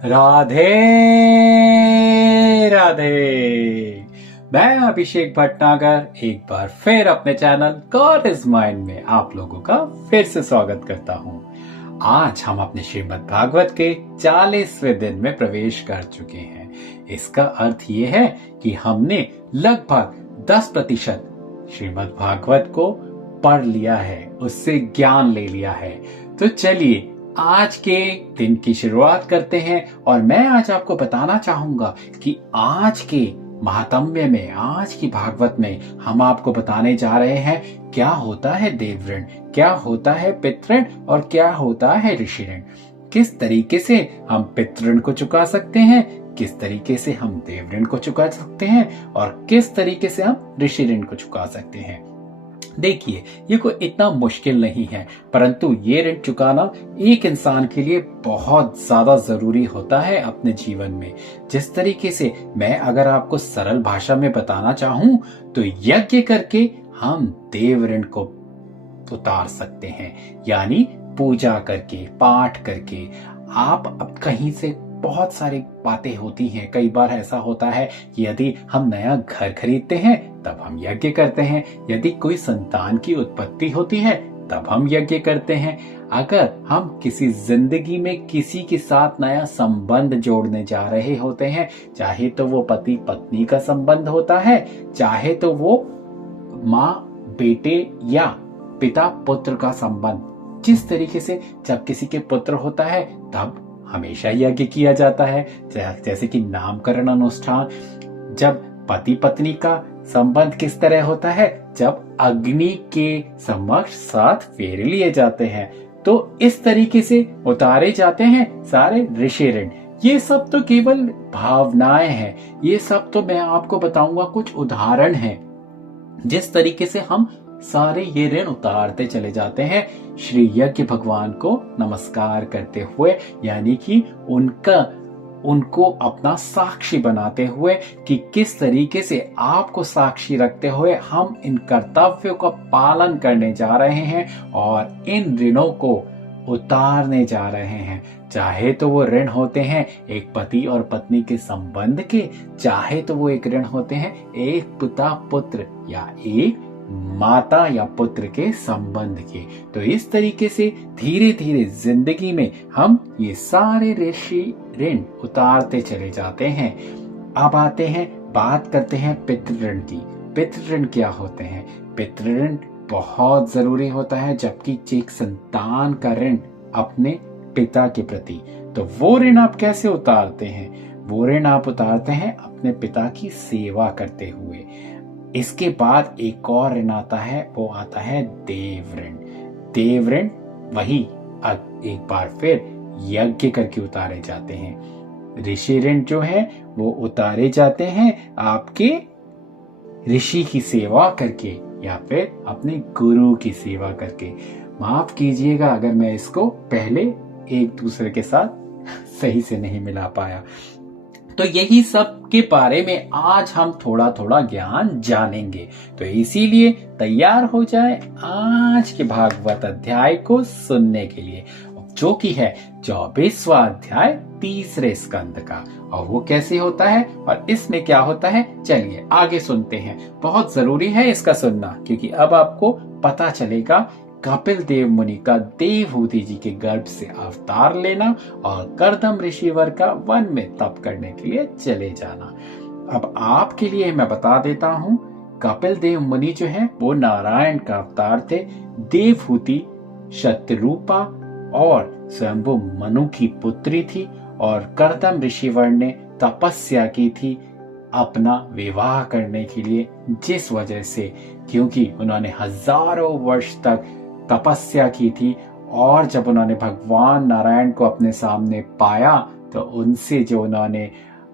राधे राधे। मैं अभिषेक भटनागर एक बार फिर अपने चैनल गॉड इज माइंड में आप लोगों का फिर से स्वागत करता हूं। आज हम अपने श्रीमद् भागवत के 40वें दिन में प्रवेश कर चुके हैं। इसका अर्थ ये है कि हमने लगभग 10% श्रीमद् भागवत को पढ़ लिया है, उससे ज्ञान ले लिया है। तो चलिए आज के दिन की शुरुआत करते हैं और मैं आज आपको बताना चाहूंगा कि आज के महात्म्य में, आज की भागवत में हम आपको बताने जा रहे हैं क्या होता है देव ऋण, क्या होता है पितृ ऋण और क्या होता है ऋषि ऋण। किस तरीके से हम पितृ ऋण को चुका सकते हैं, किस तरीके से हम देव ऋण को चुका सकते हैं और किस तरीके से हम ऋषि ऋण को चुका सकते हैं। देखिए, ये कोई इतना मुश्किल नहीं है, परंतु ये ऋण चुकाना एक इंसान के लिए बहुत ज्यादा जरूरी होता है अपने जीवन में। जिस तरीके से मैं अगर आपको सरल भाषा में बताना चाहूं तो यज्ञ करके हम देव ऋण को उतार सकते हैं, यानी पूजा करके, पाठ करके। आप अब कहीं से बहुत सारी बातें होती हैं। कई बार ऐसा होता है कि यदि हम नया घर खरीदते हैं तब हम यज्ञ करते हैं, यदि कोई संतान की उत्पत्ति होती है तब हम यज्ञ करते हैं, अगर हम किसी जिंदगी में किसी के साथ नया संबंध जोड़ने जा रहे होते हैं, चाहे तो वो पति पत्नी का संबंध होता है, चाहे तो वो माँ बेटे या पिता पुत्र का संबंध। जिस तरीके से जब किसी के पुत्र होता है तब हमेशा यज्ञ किया जाता है, जैसे कि नामकरण अनुष्ठान। जब पति पत्नी का संबंध किस तरह होता है, जब अग्नि के समक्ष 7 फेरे लिए जाते हैं, तो इस तरीके से उतारे जाते हैं सारे ऋषि ऋण। ये सब तो केवल भावनाएं हैं, ये सब तो मैं आपको बताऊंगा कुछ उदाहरण हैं जिस तरीके से हम सारे ये ऋण उतारते चले जाते हैं श्री यज्ञ भगवान को नमस्कार करते हुए, यानी कि उनको अपना साक्षी बनाते हुए कि किस तरीके से आपको साक्षी रखते हुए हम इन कर्तव्यों का पालन करने जा रहे हैं और इन ऋणों को उतारने जा रहे हैं। चाहे तो वो ऋण होते हैं एक पति और पत्नी के संबंध के, चाहे तो वो एक ऋण होते हैं एक पिता पुत्र या एक माता या पुत्र के संबंध के। तो इस तरीके से धीरे धीरे जिंदगी में हम ये सारे ऋषि ऋण उतारते चले जाते हैं। अब आते हैं, बात करते हैं पितृ ऋण की। पितृ ऋण क्या होते हैं? पितृ ऋण बहुत जरूरी होता है जबकि एक संतान का ऋण अपने पिता के प्रति। तो वो ऋण आप कैसे उतारते हैं? वो ऋण आप उतारते हैं अपने पिता की सेवा करते हुए। इसके बाद एक और ऋण आता है, वो आता है देव ऋण। देव ऋण वही एक बार फिर यज्ञ करके उतारे जाते हैं। ऋषि ऋण जो है वो उतारे जाते हैं आपके ऋषि की सेवा करके या फिर अपने गुरु की सेवा करके। माफ कीजिएगा अगर मैं इसको पहले एक दूसरे के साथ सही से नहीं मिला पाया। तो यही सब के बारे में आज हम थोड़ा थोड़ा ज्ञान जानेंगे। तो इसीलिए तैयार हो जाए आज के भागवत अध्याय को सुनने के लिए, जो कि है 24वां अध्याय 3रे स्कंद का। और वो कैसे होता है और इसमें क्या होता है, चलिए आगे सुनते हैं। बहुत जरूरी है इसका सुनना, क्योंकि अब आपको पता चलेगा कपिल देव मुनि का देवहूति जी के गर्भ से अवतार लेना और कर्दम ऋषिवर का वन में तप करने के लिए चले जाना। अब आपके लिए मैं बता देता हूँ, कपिल देव मुनि जो है वो नारायण का अवतार थे। देवहूति शतरूपा और स्वयंभू मनु की पुत्री थी और कर्दम ऋषिवर ने तपस्या की थी अपना विवाह करने के लिए, जिस वजह से क्योंकि उन्होंने हजारों वर्ष तक तपस्या की थी और जब उन्होंने भगवान नारायण को अपने सामने पाया तो उनसे जो उन्होंने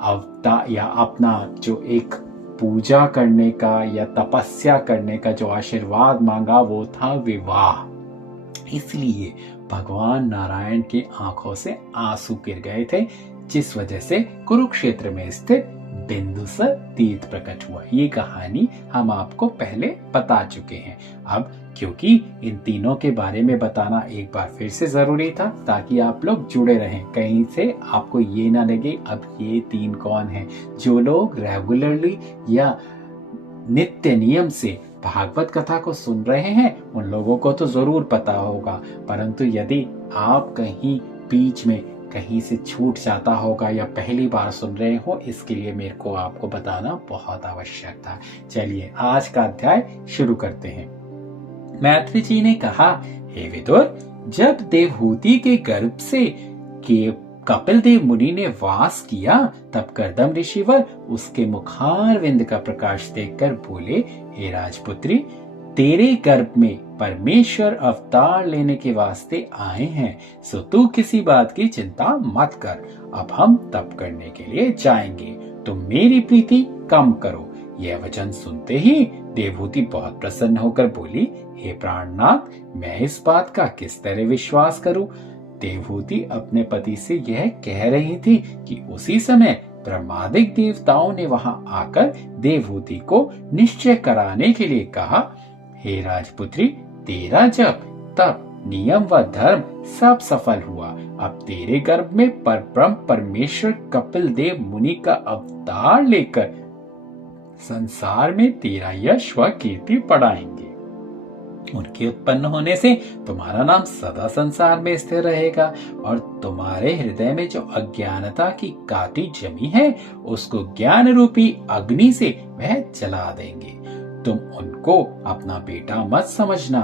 अवतार या अपना जो एक पूजा करने का या तपस्या करने का जो आशीर्वाद मांगा वो था विवाह। इसलिए भगवान नारायण की आंखों से आंसू गिर गए थे, जिस वजह से कुरुक्षेत्र में स्थित बिंदुसर तीर्थ प्रकट हुआ। ये कहानी हम आपको पहले बता चुके हैं। अब क्योंकि इन तीनों के बारे में बताना एक बार फिर से जरूरी था ताकि आप लोग जुड़े रहें, कहीं से आपको ये ना लगे अब ये तीन कौन हैं। जो लोग रेगुलरली या नित्य नियम से भागवत कथा को सुन रहे हैं उन लोगों को तो जरूर पता होगा, परंतु यदि आप कहीं बीच में कहीं से छूट जाता होगा या पहली बार सुन रहे हो, इसके लिए मेरे को आपको बताना बहुत आवश्यक था। चलिए आज का अध्याय शुरू करते हैं। मैत्री जी ने कहा, हे विदुर, जब देवहूति के गर्भ से कपिल देव मुनि ने वास किया तब कर्दम ऋषिवर उसके मुखारविंद का प्रकाश देखकर बोले, हे राजपुत्री, तेरे गर्भ में परमेश्वर अवतार लेने के वास्ते आए हैं, सो तू किसी बात की चिंता मत कर। अब हम तप करने के लिए जाएंगे, तुम मेरी प्रीति कम करो। यह वचन सुनते ही देवहूति बहुत प्रसन्न होकर बोली, हे प्राणनाथ, मैं इस बात का किस तरह विश्वास करूं? देवहूति अपने पति से यह कह रही थी कि उसी समय ब्रह्मादिक देवताओं ने वहां आकर देवहूति को निश्चय कराने के लिए कहा, हे राजपुत्री, तेरा जप, तप, नियम व धर्म सब सफल हुआ। अब तेरे गर्भ में परब्रह्म परमेश्वर कपिल देव मुनि का अवतार लेकर संसार में तेरा यश व कीर्ति बढ़ाएंगे। उनके उत्पन्न होने से तुम्हारा नाम सदा संसार में स्थिर रहेगा और तुम्हारे हृदय में जो अज्ञानता की काटी जमी है उसको ज्ञान रूपी अग्नि से वह जला देंगे। तुम उनको अपना बेटा मत समझना,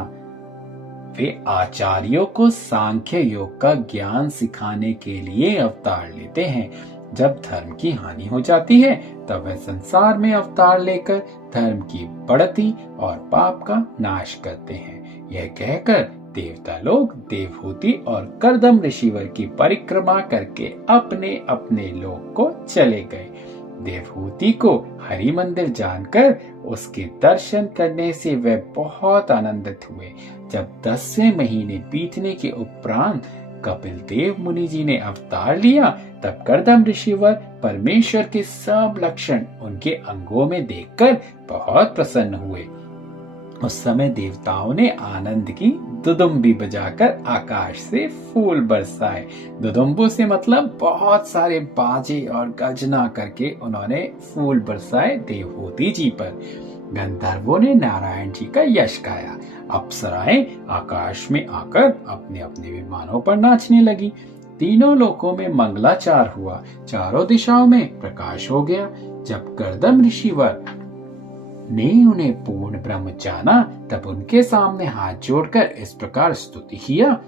वे आचार्यों को सांख्य योग का ज्ञान सिखाने के लिए अवतार लेते हैं। जब धर्म की हानि हो जाती है तब वह संसार में अवतार लेकर धर्म की बढ़ती और पाप का नाश करते हैं। यह कहकर देवता लोग देवहूति और कर्दम ऋषिवर की परिक्रमा करके अपने अपने लोक को चले गए। देवहूति को हरि मंदिर जानकर उसके दर्शन करने से वे बहुत आनंदित हुए। जब 10वें महीने बीतने के उपरांत कपिल देव मुनि जी ने अवतार लिया तब कर्दम ऋषिवर परमेश्वर के सब लक्षण उनके अंगों में देखकर बहुत प्रसन्न हुए। उस समय देवताओं ने आनंद की दुदुम्बी बजाकर आकाश से फूल बरसाए। दुदुम्बों से मतलब बहुत सारे बाजे और गर्जना करके उन्होंने फूल बरसाए देवहूति जी पर। गंधर्वों ने नारायण जी का यश गाया। अप्सराएं आकाश में आकर अपने अपने विमानों पर नाचने लगी। तीनों लोकों में मंगलाचार हुआ, चारों दिशाओं में प्रकाश हो गया। जब कर्दम ऋषिवर ने उन्हें पूर्ण ब्रह्म जाना तब उनके सामने हाथ जोड़कर इस प्रकार स्तुति किया,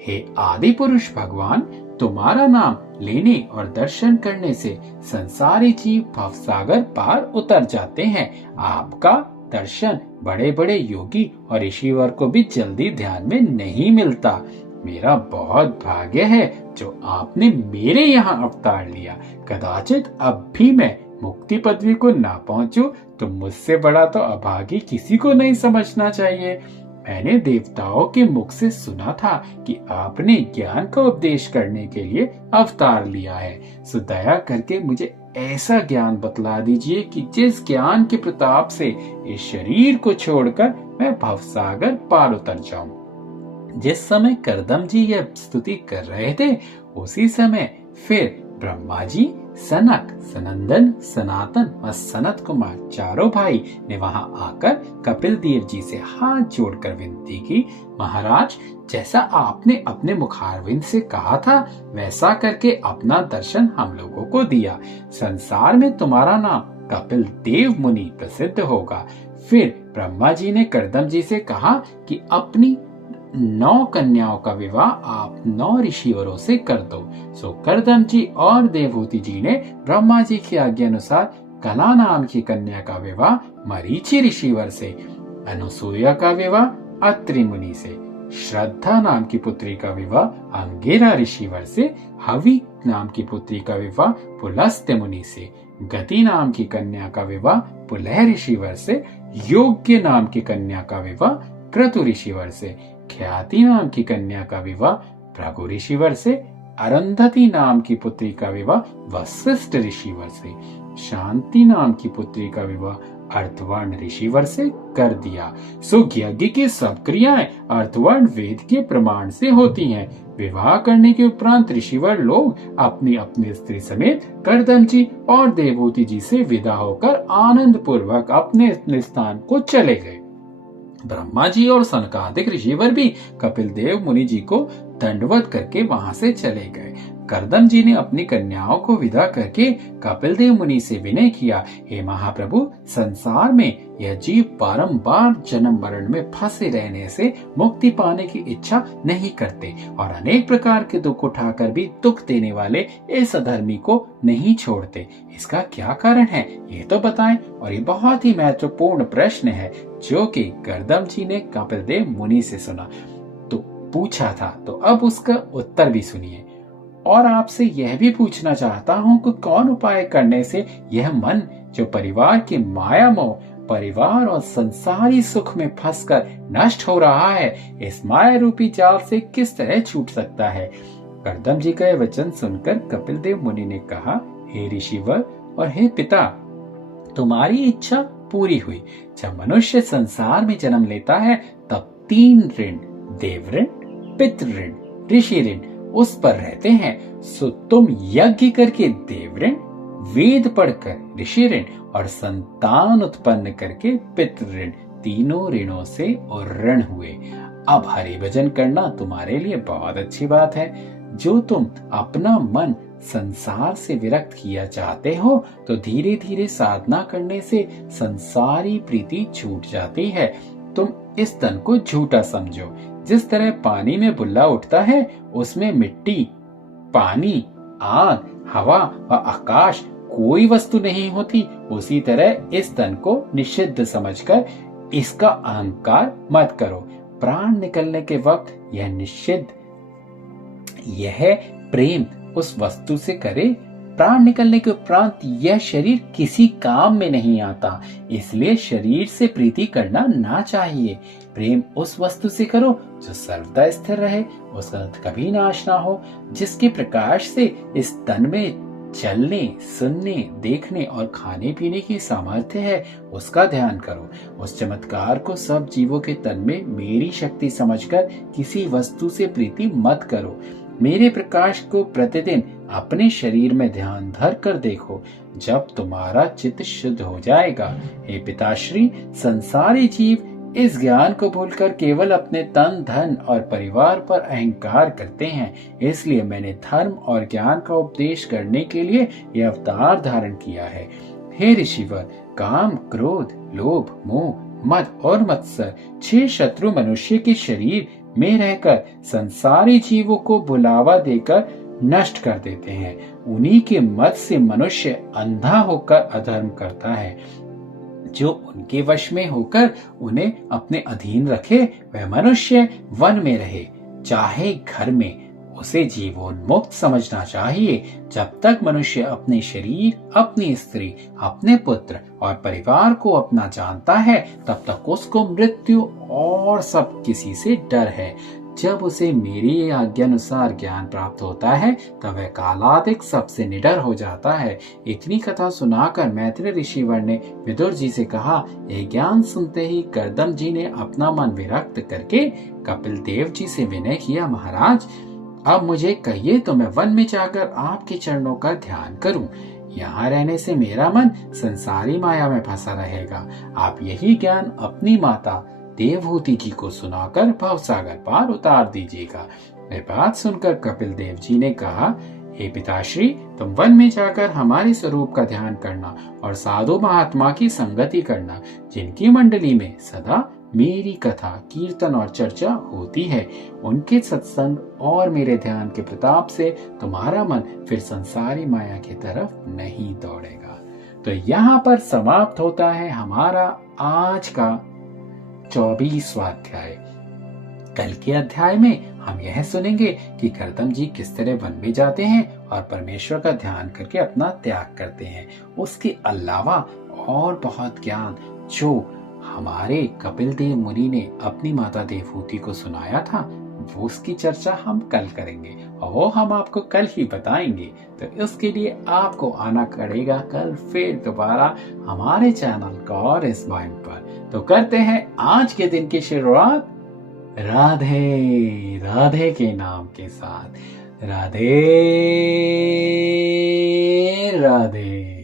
हे आदि पुरुष भगवान, तुम्हारा नाम लेने और दर्शन करने से संसारी जीव भवसागर पार उतर जाते हैं। आपका दर्शन बड़े बड़े योगी और ऋषिवर को भी जल्दी ध्यान में नहीं मिलता। मेरा बहुत भाग्य है जो आपने मेरे यहाँ अवतार लिया। कदाचित अब भी मैं मुक्ति पदवी को ना पहुंचूं तो मुझसे बड़ा तो अभागी किसी को नहीं समझना चाहिए। मैंने देवताओं के मुख से सुना था कि आपने ज्ञान का उपदेश करने के लिए अवतार लिया है, सो दया करके मुझे ऐसा ज्ञान बतला दीजिए कि जिस ज्ञान के प्रताप से इस शरीर को छोड़कर मैं भवसागर पार उतर जाऊं। जिस समय कर्दम जी यह स्तुति कर रहे थे उसी समय फिर ब्रह्मा जी, सनक, सनंदन, सनातन व सनत कुमार चारों भाई ने वहां आकर कपिल देव जी से हाथ जोड़कर विनती की, महाराज, जैसा आपने अपने मुखारविंद से कहा था वैसा करके अपना दर्शन हम लोगों को दिया। संसार में तुम्हारा नाम कपिल देव मुनि प्रसिद्ध होगा। फिर ब्रह्मा जी ने कर्दम जी से कहा कि अपनी 9 कन्याओं का विवाह आप 9 ऋषिवरों से कर दो। सो कर्दम जी और देवहूति जी ने ब्रह्मा जी की आज्ञा अनुसार कला नाम की कन्या का विवाह मरीचि ऋषिवर से, अनुसूया का विवाह अत्रि मुनि से, श्रद्धा नाम की पुत्री का विवाह अंगिरा ऋषिवर से, हवि नाम की पुत्री का विवाह पुलस्त्य मुनि से, गति नाम की कन्या का विवाह पुलह ऋषिवर से, योग्य नाम की कन्या का विवाह क्रतु ऋषिवर से, ख्याति नाम की कन्या का विवाह भृगु ऋषिवर से, अरुंधति नाम की पुत्री का विवाह वशिष्ठ ऋषिवर से, शांति नाम की पुत्री का विवाह अर्थवर्ण ऋषिवर से कर दिया। सुख यज्ञ की सब क्रियाएं अर्थवर्ण वेद के प्रमाण से होती हैं। विवाह करने के उपरांत ऋषिवर लोग अपनी अपनी स्त्री समेत कर्दम जी और देवहूति जी से विदा होकर आनंद पूर्वक अपने अपने स्थान को चले गए। ब्रह्मा जी और सनकादिक ऋषिवर भी कपिल देव मुनि जी को दंडवत करके वहां से चले गए। कर्दम जी ने अपनी कन्याओं को विदा करके कपिल देव मुनि से विनय किया, हे महाप्रभु, संसार में यह जीव बारंबार जन्म मरण में फंसे रहने से मुक्ति पाने की इच्छा नहीं करते और अनेक प्रकार के दुख उठाकर भी दुख देने वाले इस अधर्मी को नहीं छोड़ते। इसका क्या कारण है, ये तो बताएं। और ये बहुत ही महत्वपूर्ण प्रश्न है जो कि कर्दम जी ने कपिल देव मुनि से सुना तो पूछा था, तो अब उसका उत्तर भी सुनिए। और आपसे यह भी पूछना चाहता हूँ कि कौन उपाय करने से यह मन जो परिवार के माया मोह, परिवार और संसारी सुख में फंसकर नष्ट हो रहा है, इस माया रूपी जाल से किस तरह छूट सकता है। कर्दम जी का यह वचन सुनकर कपिल देव मुनि ने कहा, हे ऋषिवर और हे पिता, तुम्हारी इच्छा पूरी हुई। जब मनुष्य संसार में जन्म लेता है तब 3 ऋण, देव ऋण, पितृ ऋण, ऋषि ऋण उस पर रहते हैं। सो तुम यज्ञ करके देव ऋण, वेद पढ़कर ऋषि ऋण और संतान उत्पन्न करके पितृ ऋण, तीनों ऋणों से और ऋण हुए। अब हरि भजन करना तुम्हारे लिए बहुत अच्छी बात है। जो तुम अपना मन संसार से विरक्त किया चाहते हो तो धीरे धीरे साधना करने से संसारी प्रीति छूट जाती है। तुम इस तन को झूठा समझो। जिस तरह पानी में बुल्ला उठता है, उसमें मिट्टी, पानी, आग, हवा व आकाश कोई वस्तु नहीं होती, उसी तरह इस तन को निषिद्ध समझकर इसका अहंकार मत करो। प्राण निकलने के वक्त यह निषिद्ध, यह प्रेम उस वस्तु से करे। प्राण निकलने के उपरांत यह शरीर किसी काम में नहीं आता, इसलिए शरीर से प्रीति करना ना चाहिए। प्रेम उस वस्तु से करो जो सर्वदा स्थिर रहे, उसका कभी नाश ना हो, जिसके प्रकाश से इस तन में चलने, सुनने, देखने और खाने पीने की सामर्थ्य है, उसका ध्यान करो। उस चमत्कार को सब जीवों के तन में मेरी शक्ति समझकर किसी वस्तु से प्रीति मत करो। मेरे प्रकाश को प्रतिदिन अपने शरीर में ध्यान धर कर देखो, जब तुम्हारा चित्त शुद्ध हो जाएगा। हे पिताश्री, संसारी जीव इस ज्ञान को भूलकर केवल अपने तन, धन और परिवार पर अहंकार करते हैं। इसलिए मैंने धर्म और ज्ञान का उपदेश करने के लिए यह अवतार धारण किया है। हे ऋषिवर, काम, क्रोध, लोभ, मोह, मद और मत्सर 6 शत्रु मनुष्य के शरीर में रहकर संसारी जीवों को बुलावा देकर नष्ट कर देते हैं। उन्हीं के मद से मनुष्य अंधा होकर अधर्म करता है। जो उनके वश में होकर उन्हें अपने अधीन रखे, वह मनुष्य वन में रहे चाहे घर में, उसे जीवोन्मुक्त समझना चाहिए। जब तक मनुष्य अपने शरीर, अपनी स्त्री, अपने पुत्र और परिवार को अपना जानता है, तब तक उसको मृत्यु और सब किसी से डर है। जब उसे मेरी आज्ञानुसार ज्ञान प्राप्त होता है, तब वह कालातीत सबसे निडर हो जाता है। इतनी कथा सुनाकर मैत्री ऋषिवर ने विदुर जी से कहा, यह ज्ञान सुनते ही कर्दम जी ने अपना मन विरक्त करके कपिल देव जी से विनय किया, महाराज, अब मुझे कहिए तो मैं वन में जाकर आपके चरणों का ध्यान करूं। यहाँ रहने से मेरा मन संसारी माया में फंसा रहेगा। आप यही ज्ञान अपनी माता देवहूति जी को सुनाकर भवसागर पार उतार दीजिएगा। यह बात सुनकर कपिल देव जी ने कहा, हे पिताश्री, तुम वन में जाकर हमारे स्वरूप का ध्यान करना और साधु महात्मा की संगति करना, जिनकी मंडली में सदा मेरी कथा, कीर्तन और चर्चा होती है। उनके सत्संग और मेरे ध्यान के प्रताप से तुम्हारा मन फिर संसारी माया की तरफ नहीं दौड़ेगा। तो यहाँ पर समाप्त होता है हमारा आज का 24वां अध्याय। कल के अध्याय में हम यह सुनेंगे कि कर्दम जी किस तरह वन में जाते हैं और परमेश्वर का ध्यान करके अपना त्याग करते हैं। उसके अलावा और बहुत ज्ञान जो हमारे कपिल देव मुनि ने अपनी माता देवहूति को सुनाया था, वो उसकी चर्चा हम कल करेंगे और वो हम आपको कल ही बताएंगे। तो इसके लिए आपको आना पड़ेगा कल फिर दोबारा हमारे चैनल गॉड इज माइंड पर। तो करते हैं आज के दिन की शुरुआत राधे राधे के नाम के साथ। राधे राधे।